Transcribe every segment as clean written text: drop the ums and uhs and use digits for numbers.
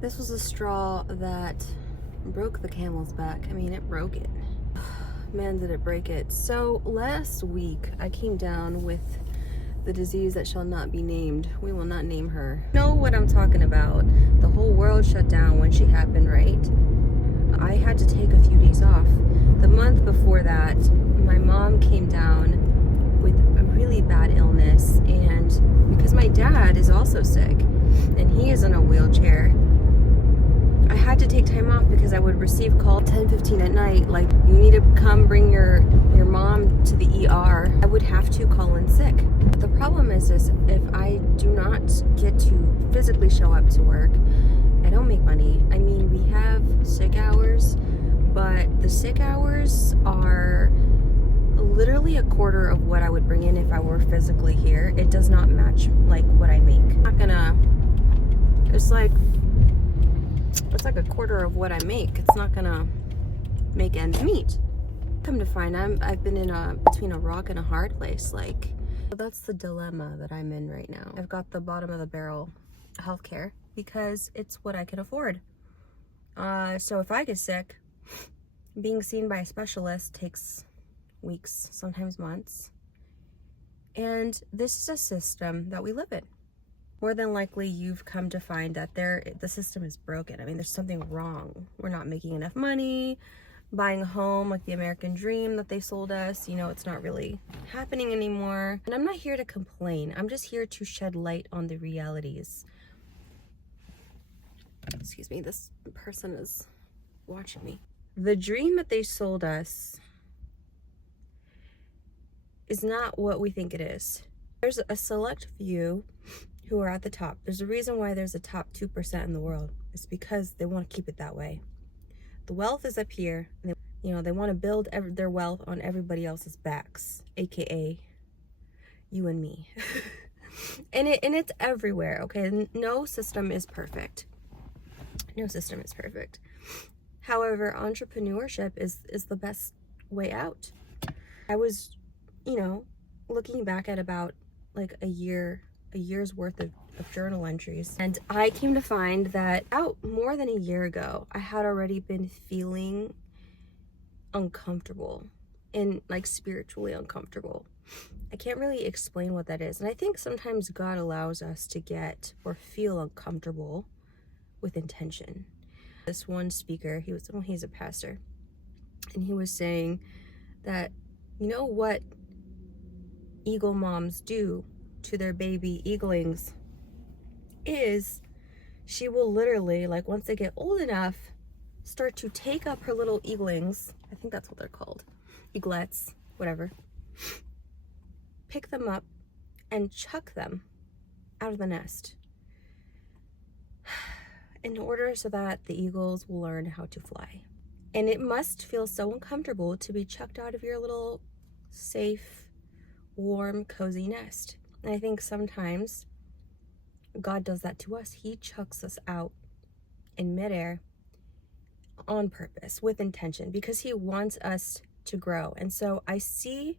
This was a straw that broke the camel's back. I mean, it broke it. Man, did it break it. So last week, I came down with the disease that shall not be named. We will not name her. You know what I'm talking about. The whole world shut down when she happened, right? I had to take a few days off. The month before that, my mom came down with a really bad illness, and because my dad is also sick and he is in a wheelchair, I had to take time off because I would receive calls 10:15 at night, like, you need to come bring your mom to the ER. I would have to call in sick. The problem is if I do not get to physically show up to work, I don't make money. I mean, we have sick hours, but the sick hours are literally a quarter of what I would bring in if I were physically here. It does not match like what I make. I'm not gonna, it's like a quarter of what I make. It's not gonna make ends meet. Come to find I've been in between a rock and a hard place. Like, that's the dilemma that I'm in right now. I've got the bottom of the barrel healthcare because it's what I can afford. So if I get sick, being seen by a specialist takes weeks, sometimes months. And this is a system that we live in. More than likely, you've come to find that the system is broken. I mean, there's something wrong. We're not making enough money. Buying a home, like the American dream that they sold us, it's not really happening anymore. And I'm not here to complain. I'm just here to shed light on the realities. Excuse me, this person is watching me. The dream that they sold us is not what we think it is. There's a select few who are at the top. There's a reason why there's a top 2% in the world. It's because they want to keep it that way. The wealth is up here. And they want to build their wealth on everybody else's backs, aka you and me. and it's everywhere. Okay, no system is perfect. No system is perfect. However, entrepreneurship is the best way out. I was, looking back at about like a year's worth of journal entries, and I came to find that out more than a year ago, I had already been feeling uncomfortable and like spiritually uncomfortable. I can't really explain what that is, and I think sometimes God allows us to get or feel uncomfortable with intention. This one speaker, he's a pastor, and he was saying that, what eagle moms do to their baby eaglings is she will literally, like, once they get old enough, start to take up her little eaglings. I think that's what they're called. Eaglets, whatever. Pick them up and chuck them out of the nest in order so that the eagles will learn how to fly. And it must feel so uncomfortable to be chucked out of your little safe, warm, cozy nest. And I think sometimes God does that to us. He chucks us out in midair on purpose, with intention, because he wants us to grow. And so I see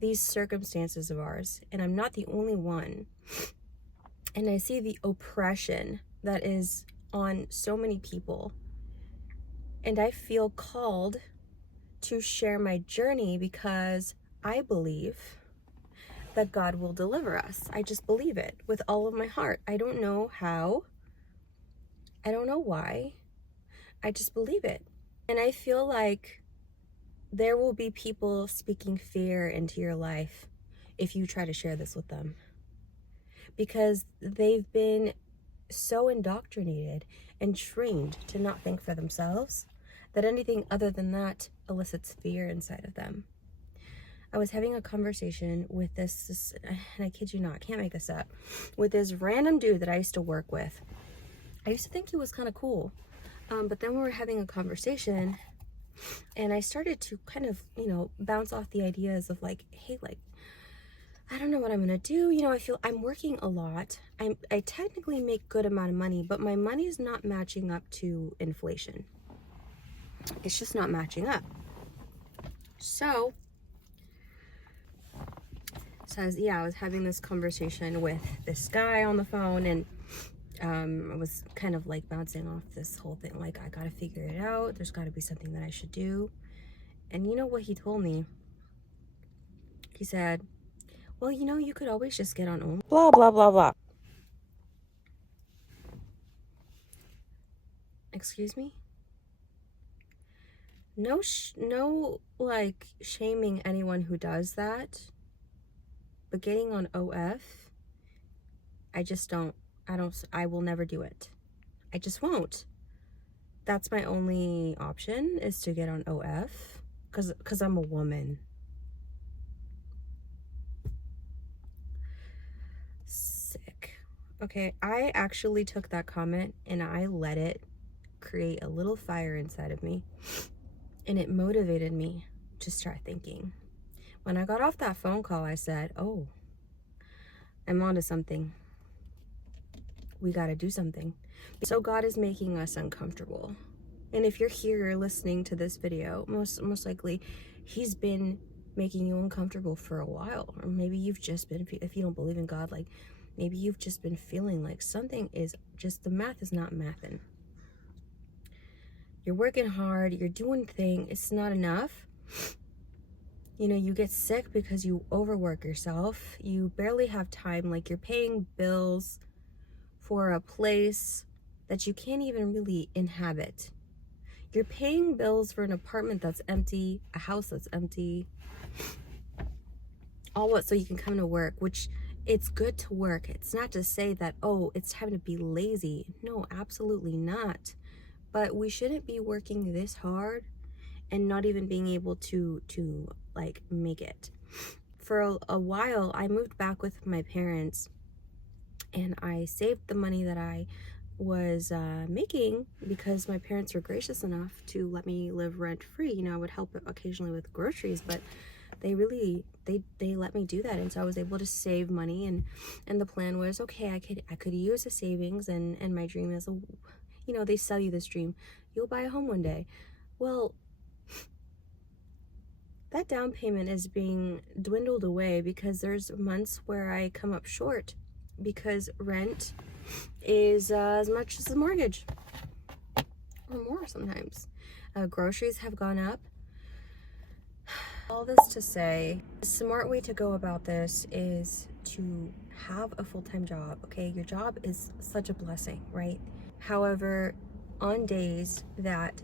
these circumstances of ours, and I'm not the only one. And I see the oppression that is on so many people. And I feel called to share my journey because I believe that God will deliver us. I just believe it with all of my heart. I don't know how. I don't know why. I just believe it. And I feel like there will be people speaking fear into your life if you try to share this with them, because they've been so indoctrinated and trained to not think for themselves that anything other than that elicits fear inside of them. I was having a conversation with this, and I kid you not, I can't make this up, with this random dude that I used to work with. I used to think he was kind of cool, but then we were having a conversation, and I started to kind of, bounce off the ideas of like, hey, like, I don't know what I'm gonna do. I feel I'm working a lot. I technically make good amount of money, but my money's not matching up to inflation. It's just not matching up. So I was having this conversation with this guy on the phone, and I was kind of like bouncing off this whole thing, like, I gotta figure it out, there's gotta be something that I should do. And you know what he told me? He said, well, you know, you could always just get on Only. Blah, blah, blah, blah. Excuse me? No, like, shaming anyone who does that. But getting on OF, I will never do it. I just won't. That's my only option, is to get on OF, because I'm a woman. Sick. Okay, I actually took that comment and I let it create a little fire inside of me, and it motivated me to start thinking. When I got off that phone call, I said, oh, I'm onto something. We got to do something. So God is making us uncomfortable. And if you're here listening to this video, most likely he's been making you uncomfortable for a while. Or maybe you've just been, if you don't believe in God, like maybe you've just been feeling like something is just, the math is not mathing. You're working hard, you're doing things, it's not enough. You know, you get sick because you overwork yourself. You barely have time, like you're paying bills for a place that you can't even really inhabit. You're paying bills for an apartment that's empty, a house that's empty. All what, so you can come to work, which it's good to work. It's not to say that, oh, it's time to be lazy. No, absolutely not. But we shouldn't be working this hard and not even being able to like make it. For a while, I moved back with my parents and I saved the money that I was making, because my parents were gracious enough to let me live rent free. You know, I would help occasionally with groceries, but they really they let me do that, and so I was able to save money. And the plan was, okay, I could use the savings, and my dream is, you know, they sell you this dream, you'll buy a home one day. Well, that down payment is being dwindled away because there's months where I come up short because rent is as much as the mortgage, or more sometimes. Groceries have gone up. All this to say, the smart way to go about this is to have a full-time job. Okay, your job is such a blessing, right? However, on days that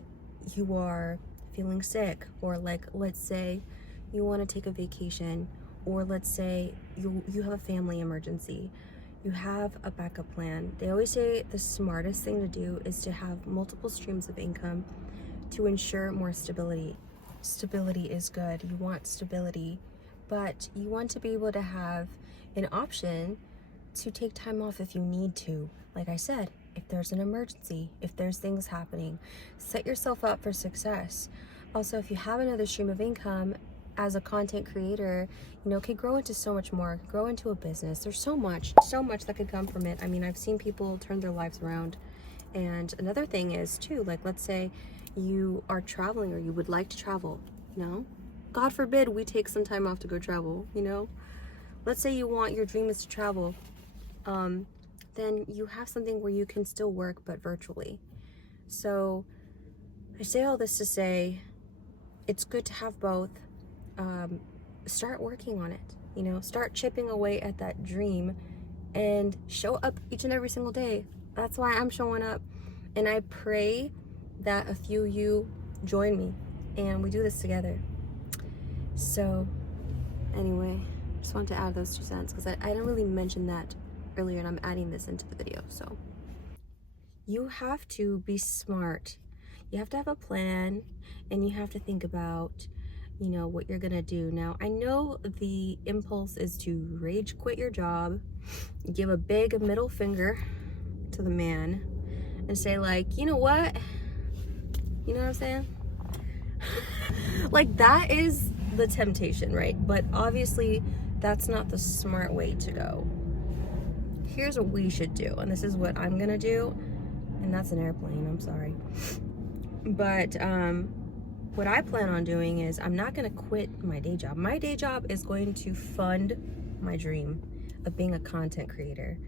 you are feeling sick, or like, let's say you want to take a vacation, or let's say you have a family emergency, you have a backup plan. They always say the smartest thing to do is to have multiple streams of income to ensure more stability. Stability is good. You want stability, but you want to be able to have an option to take time off if you need to. Like I said, if there's an emergency, if there's things happening, set yourself up for success. Also, if you have another stream of income as a content creator, you know, could grow into so much more, grow into a business. There's so much that could come from it. I mean, I've seen people turn their lives around. And another thing is too, like, let's say you are traveling, or you would like to travel, you know, God forbid we take some time off to go travel, you know, let's say your dream is to travel, then you have something where you can still work, but virtually. So I say all this to say, it's good to have both. Start working on it, you know, start chipping away at that dream and show up each and every single day. That's why I'm showing up. And I pray that a few of you join me and we do this together. So anyway, just wanted to add those 2 cents because I didn't really mention that earlier, and I'm adding this into the video. So you have to be smart. You have to have a plan, and you have to think about, you know, what you're gonna do. Now, I know the impulse is to rage quit your job, give a big middle finger to the man, and say, like, you know what? You know what I'm saying? Like, that is the temptation, right? But obviously, that's not the smart way to go. Here's what we should do, and this is what I'm gonna do, and that's an airplane, I'm sorry. But what I plan on doing is, I'm not gonna quit my day job. My day job is going to fund my dream of being a content creator.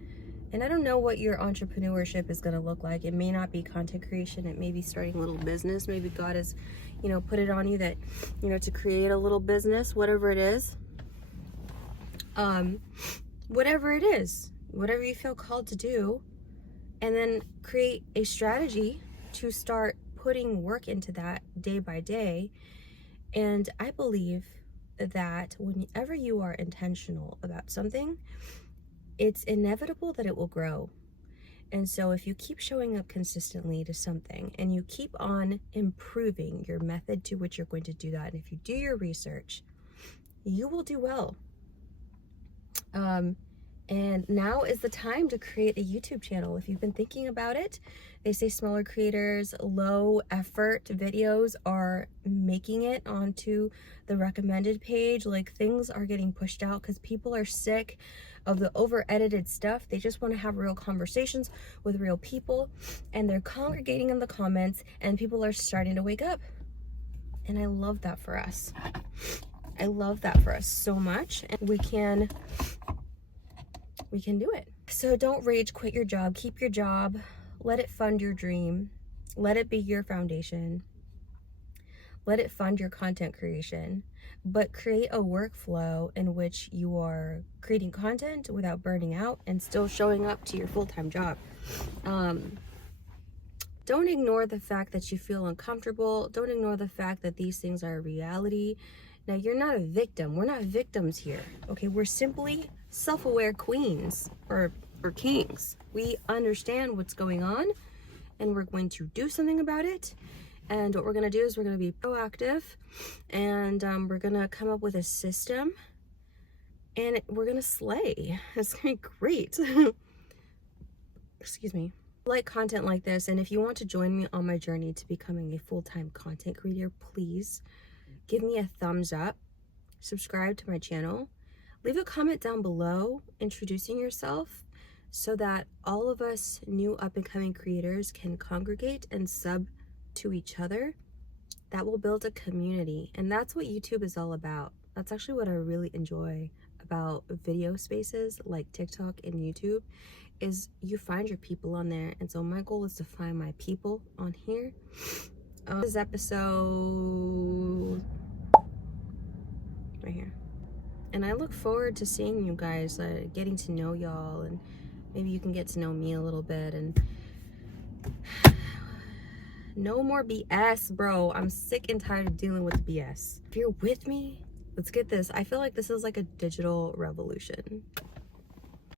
And I don't know what your entrepreneurship is going to look like. It may not be content creation. It may be starting a little business. Maybe God has, put it on you that, to create a little business, whatever it is. Whatever it is, whatever you feel called to do, and then create a strategy to start putting work into that day by day. And I believe that whenever you are intentional about something, it's inevitable that it will grow. And so if you keep showing up consistently to something and you keep on improving your method to which you're going to do that, and if you do your research, you will do well. And now is the time to create a YouTube channel. If you've been thinking about it, they say smaller creators, low effort videos are making it onto the recommended page. Like, things are getting pushed out because people are sick of the over edited stuff. They just want to have real conversations with real people, and they're congregating in the comments, and people are starting to wake up. And I love that for us. I love that for us so much. And we can do it. So don't rage quit your job. Keep your job. Let it fund your dream. Let it be your foundation. Let it fund your content creation. But create a workflow in which you are creating content without burning out and still showing up to your full-time job. Don't ignore the fact that you feel uncomfortable. Don't ignore the fact that these things are a reality. Now, you're not a victim. We're not victims here. Okay, we're simply self-aware queens or kings. We understand what's going on, and we're going to do something about it. And what we're going to do is we're going to be proactive, and we're going to come up with a system, and we're going to slay. It's going to be great. Excuse me. I like content like this, and if you want to join me on my journey to becoming a full-time content creator, please give me a thumbs up, subscribe to my channel, leave a comment down below introducing yourself so that all of us new up-and-coming creators can congregate and sub to each other. That will build a community, and that's what YouTube is all about. That's actually what I really enjoy about video spaces like TikTok and YouTube, is you find your people on there. And so my goal is to find my people on here. This is episode right here, and I look forward to seeing you guys, getting to know y'all, and maybe you can get to know me a little bit. And no more BS, bro. I'm sick and tired of dealing with BS. If you're with me, let's get this. I feel like this is like a digital revolution.